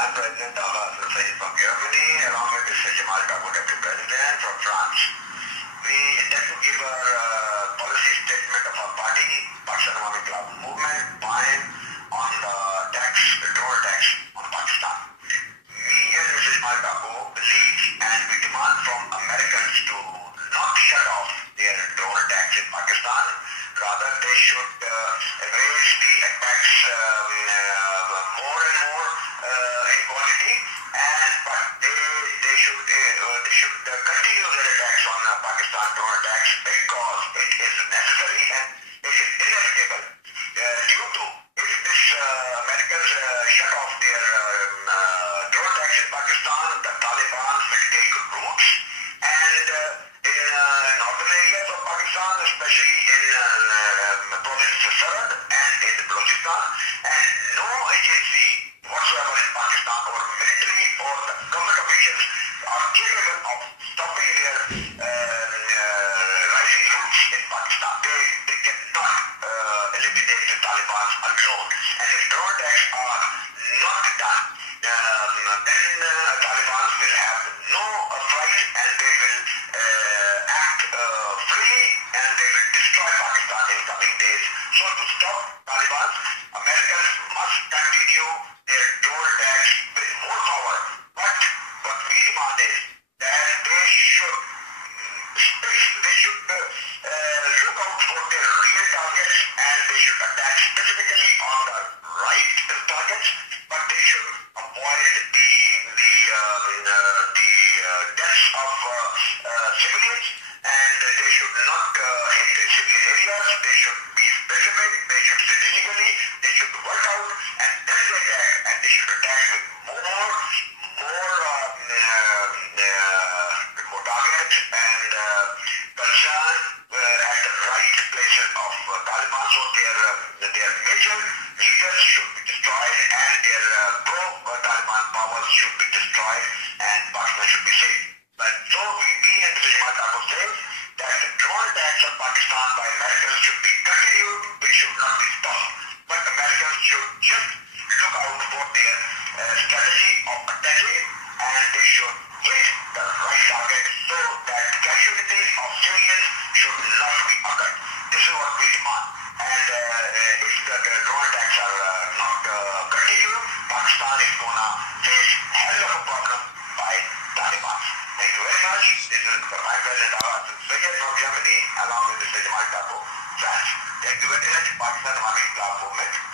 Pd.Agha Hassan Syed from Germany, along with Mr. Jamal Takkko Deputy President from France. We intend to give our policy statement of our party, Pakistan Awami Inqlib Movement, PAIM, on the drone attacks on Pakistan. Me and Mr. Jamal Takkko believe and we demand from Americans to not shut off their drone attacks in Pakistan. Rather, they should raise the attacks more and more in quantity, but they should continue their attacks on Pakistan drone attacks because it is necessary and it is inevitable. Due to if this Americans shut off their drone attacks in Pakistan, the Taliban will take roots, and in northern areas of Pakistan, especially in province Sarad and in Balochistan, and no agency whatsoever in Pakistan or military or the government officials are capable of stopping their rising roots in Pakistan. They cannot eliminate the Taliban alone. And if drone attacks are not done, then Taliban will have no fight and they will act freely and they will destroy Pakistan in coming days. So to stop Taliban, Americans must continue their drone attacks with more power. But what we demand is that they should look out for their real targets and they should attack specifically on the right targets, but they should avoid the deaths of civilians, and they should not hit civilian areas. They should be specific, they should strategically, they should work out and then they attack, and they should attack with more targets and concern at the right places of Taliban, so their major leaders should be destroyed and their pro-Taliban powers should be destroyed and Pakistan should be saved. But so me and Mr. Jamal Takkko say that the drone attacks on Pakistan by Americans should be continued, which should not be stopped. But Americans should just look out for their strategy of attacking, and they should hit the right target so that casualties of civilians should not be occurred. This is what we demand. And if the drone attacks are not continued, Pakistan is going to face hell of a problem by Taliban. Thank you very much. This is Paim.Agha Hassan Syed from Germany, along with Mr. Jamal Takkko, France. Thank you very much, Pakistan Awami Inqlib Movement.